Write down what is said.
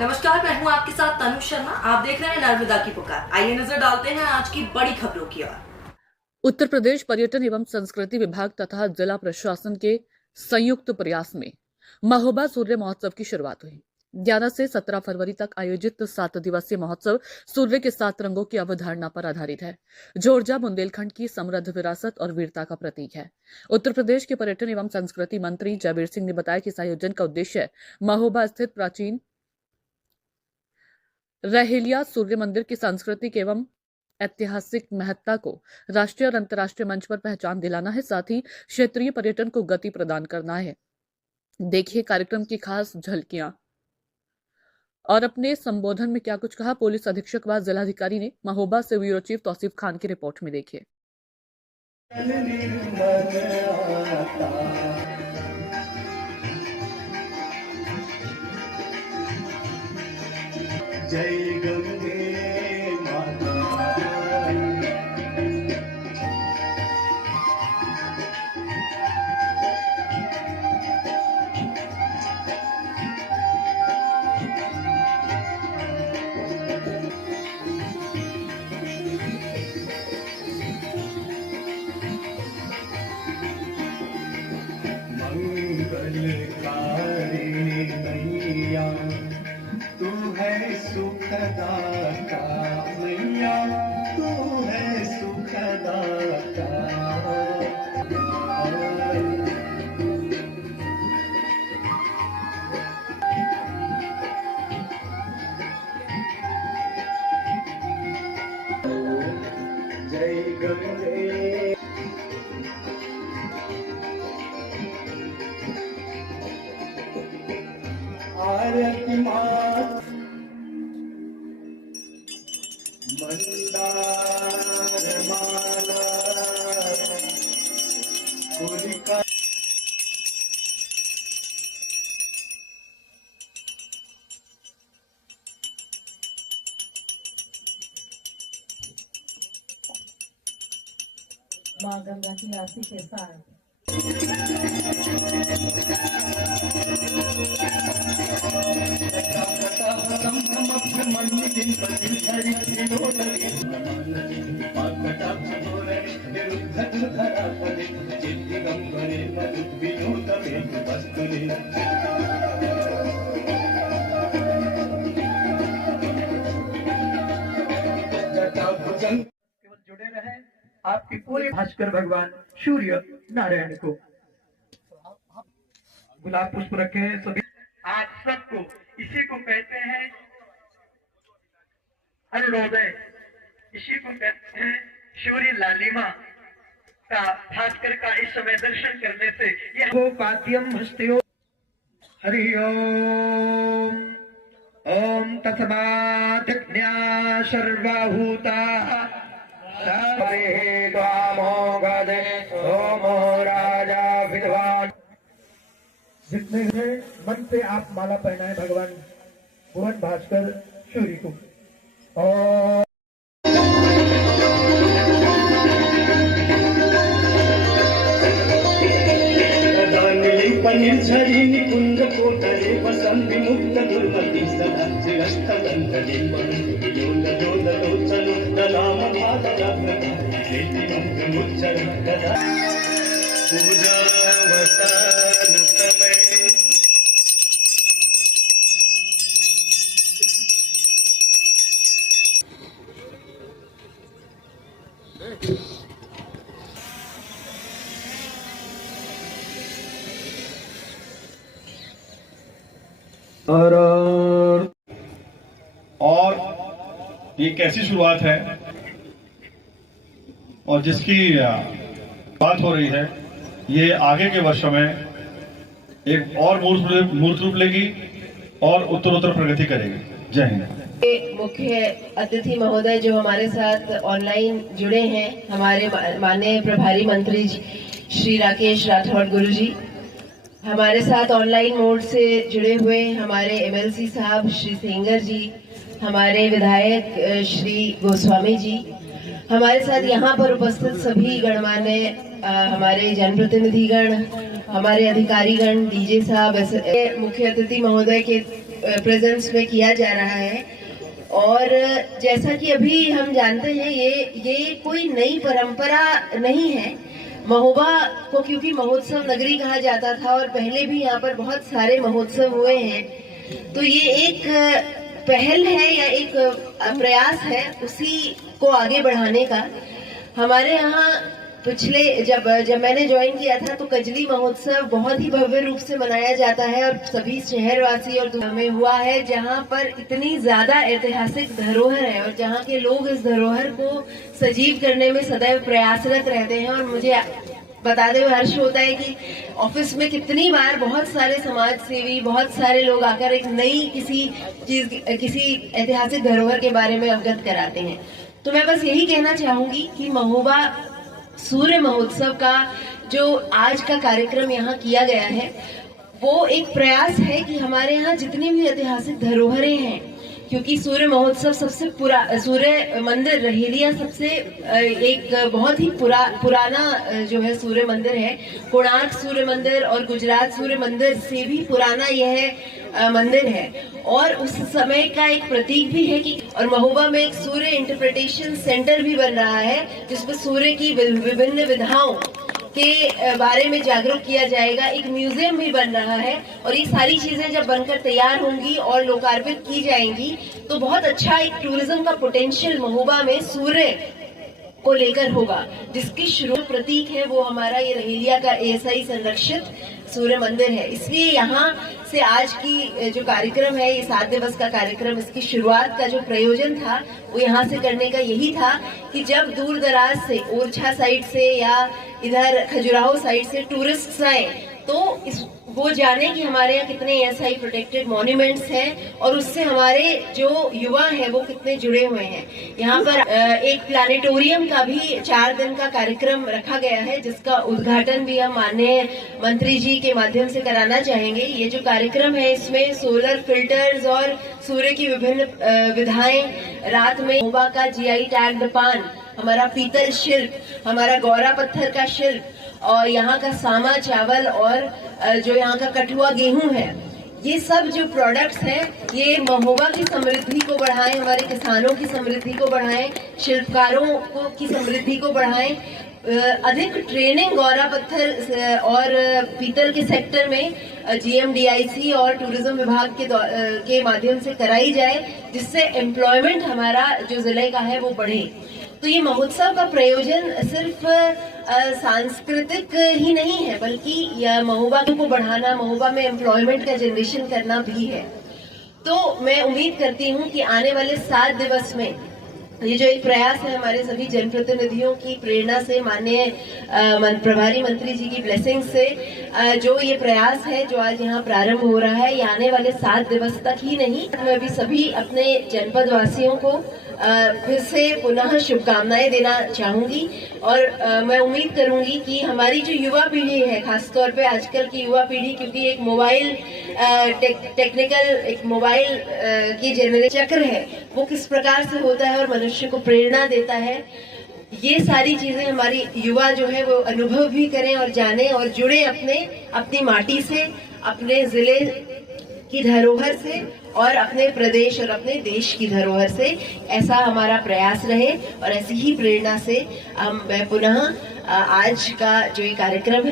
नमस्कार, मैं हूं आपके साथ तनु शर्मा। आप देख रहे हैं नर्मदा की पुकार। आइए नजर डालते हैं आज की बड़ी खबरों की ओर। उत्तर प्रदेश पर्यटन एवं संस्कृति विभाग तथा जिला प्रशासन के संयुक्त प्रयास में महोबा सूर्य महोत्सव की शुरुआत हुई। 11 से 17 फरवरी तक आयोजित 7 दिवसीय महोत्सव सूर्य के 7 रंगों की अवधारणा पर आधारित है, जो ऊर्जा बुंदेलखंड की समृद्ध विरासत और वीरता का प्रतीक है। उत्तर प्रदेश के पर्यटन एवं संस्कृति मंत्री जयवीर सिंह ने बताया कि इस आयोजन का उद्देश्य महोबा स्थित प्राचीन रहेलिया सूर्य मंदिर की सांस्कृतिक एवं ऐतिहासिक महत्ता को राष्ट्रीय और अंतर्राष्ट्रीय मंच पर पहचान दिलाना है, साथ ही क्षेत्रीय पर्यटन को गति प्रदान करना है। देखिए कार्यक्रम की खास झलकियां। और अपने संबोधन में क्या कुछ कहा पुलिस अधीक्षक व जिलाधिकारी ने, महोबा से ब्यूरो चीफ तौसीफ खान की रिपोर्ट में देखिए। जय गंगे माता, मंगलकारिणी मैया, तू है सुखदाता मैया, तू है सुखदाता। जय गंगे, आरती मात मंदार माला कुलिका। माँ गंगा की आरती के साथ केवल जुड़े रहे आपके पूरे भास्कर भगवान सूर्य नारायण को गुलाब पुष्प रखे हैं सभी। आप सबको इसी को कहते हैं अरुणोदय, इसी को कहते हैं सूर्य लालिमा का भास्कर का इस समय दर्शन करने से यह पाद्यम हस्त्यो। हरि ओम ओम तस्मात् सर्वभूता विद्वान। जितने हैं मन से आप माला पहनाए भगवान भुवन भास्कर सूर्य को। और निर्झरी निकुंज कोटरे वसंत मुक्त दुर्मति सदा चिरस्तंगली विलोल लोल लोचन दलाम भादरत्न मुच्चर कदा पूजा वसान समय। और ये कैसी शुरुआत है और जिसकी बात हो रही है, ये आगे के वर्षों में एक और मूर्त रूप लेगी और उत्तरोत्तर प्रगति करेगी। जय हिंद। मुख्य अतिथि महोदय जो हमारे साथ ऑनलाइन जुड़े हैं, हमारे माननीय प्रभारी मंत्री श्री राकेश राठौड़ गुरु जी, हमारे साथ ऑनलाइन मोड से जुड़े हुए हमारे एमएलसी साहब श्री सेंगर जी, हमारे विधायक श्री गोस्वामी जी, हमारे साथ यहाँ पर उपस्थित सभी गणमान्य हमारे जनप्रतिनिधिगण, हमारे अधिकारीगण, डीजे साहब, मुख्य अतिथि महोदय के प्रेजेंस में किया जा रहा है। और जैसा कि अभी हम जानते हैं, ये कोई नई परंपरा नहीं है। महोबा को क्योंकि महोत्सव नगरी कहा जाता था और पहले भी यहाँ पर बहुत सारे महोत्सव हुए हैं, तो ये एक पहल है या एक प्रयास है उसी को आगे बढ़ाने का। हमारे यहाँ पिछले जब मैंने ज्वाइन किया था तो कजली महोत्सव बहुत ही भव्य रूप से मनाया जाता है और सभी शहरवासी और में हुआ है, जहाँ पर इतनी ज्यादा ऐतिहासिक धरोहर है और जहाँ के लोग इस धरोहर को सजीव करने में सदैव प्रयासरत रहते हैं। और मुझे बताते हुए हर्ष होता है कि ऑफिस में कितनी बार बहुत सारे समाज सेवी, बहुत सारे लोग आकर एक नई किसी ऐतिहासिक धरोहर के बारे में अवगत कराते हैं। तो मैं बस यही कहना चाहूंगी कि महोबा सूर्य महोत्सव का जो आज का कार्यक्रम यहाँ किया गया है, वो एक प्रयास है कि हमारे यहाँ जितनी भी ऐतिहासिक धरोहरें हैं, क्योंकि सूर्य महोत्सव सबसे सूर्य मंदिर रहेलिया सबसे एक बहुत ही पुराना जो है सूर्य मंदिर है। कोणार्क सूर्य मंदिर और गुजरात सूर्य मंदिर से भी पुराना यह मंदिर है और उस समय का एक प्रतीक भी है कि और महोबा में एक सूर्य इंटरप्रिटेशन सेंटर भी बन रहा है, जिसमें सूर्य की विभिन्न विधाओं के बारे में जागरूक किया जाएगा। एक म्यूजियम भी बन रहा है और ये सारी चीजें जब बनकर तैयार होंगी और लोकार्पित की जाएंगी तो बहुत अच्छा एक टूरिज्म का पोटेंशियल महोबा में सूर्य को लेकर होगा, जिसकी शुरू प्रतीक है वो हमारा ये रहेलिया का ASI संरक्षित सूर्य मंदिर है। इसलिए यहाँ से आज की जो कार्यक्रम है, ये 7 दिवस का कार्यक्रम, इसकी शुरुआत का जो प्रयोजन था वो यहाँ से करने का यही था कि जब दूर दराज से ओरछा साइड से या इधर खजुराहो साइड से टूरिस्ट आए तो वो जाने कि हमारे यहाँ कितने ASI प्रोटेक्टेड मॉन्यूमेंट्स हैं और उससे हमारे जो युवा हैं वो कितने जुड़े हुए हैं। यहाँ पर एक प्लानिटोरियम का भी 4 दिन का कार्यक्रम रखा गया है, जिसका उद्घाटन भी हम माननीय मंत्री जी के माध्यम से कराना चाहेंगे। ये जो कार्यक्रम है इसमें सोलर फिल्टर्स और सूर्य की विभिन्न विधाएं, रात में महोबा का GI टैग्ड पान, हमारा पीतल शिल्प, हमारा गौरा पत्थर का शिल्प और यहाँ का सामा चावल और जो यहाँ का कठुआ गेहूं है, ये सब जो प्रोडक्ट्स हैं ये महोबा की समृद्धि को बढ़ाएं, हमारे किसानों की समृद्धि को बढ़ाएं, शिल्पकारों की समृद्धि को बढ़ाएं। अधिक ट्रेनिंग गौरा पत्थर और पीतल के सेक्टर में GMDIC और टूरिज्म विभाग के माध्यम से कराई जाए, जिससे एम्प्लॉयमेंट हमारा जो जिले का है वो बढ़े। तो ये महोत्सव का प्रयोजन सिर्फ सांस्कृतिक ही नहीं है, बल्कि यह महोबा को बढ़ाना, महोबा में एम्प्लॉयमेंट का जनरेशन करना भी है। तो मैं उम्मीद करती हूँ कि आने वाले 7 दिवस में ये जो एक प्रयास है हमारे सभी जनप्रतिनिधियों की प्रेरणा से, माननीय प्रभारी मंत्री जी की ब्लेसिंग से जो ये प्रयास है जो आज यहाँ प्रारंभ हो रहा है, ये आने वाले 7 दिवस तक ही नहीं, मैं भी सभी अपने जनपद वासियों को फिर से पुनः शुभकामनाएं देना चाहूंगी। और मैं उम्मीद करूंगी कि हमारी जो युवा पीढ़ी है, खासतौर पे आजकल की युवा पीढ़ी, क्योंकि एक मोबाइल एक मोबाइल की जनरेशन चक्र है, वो किस प्रकार से होता है और मनुष्य को प्रेरणा देता है, ये सारी चीजें हमारी युवा जो है वो अनुभव भी करें और जाने और जुड़े अपनी माटी से, अपने जिले की धरोहर से और अपने प्रदेश और अपने देश की धरोहर से। ऐसा हमारा प्रयास रहे और ऐसी ही प्रेरणा से मैं पुनः आज का जो ये कार्यक्रम है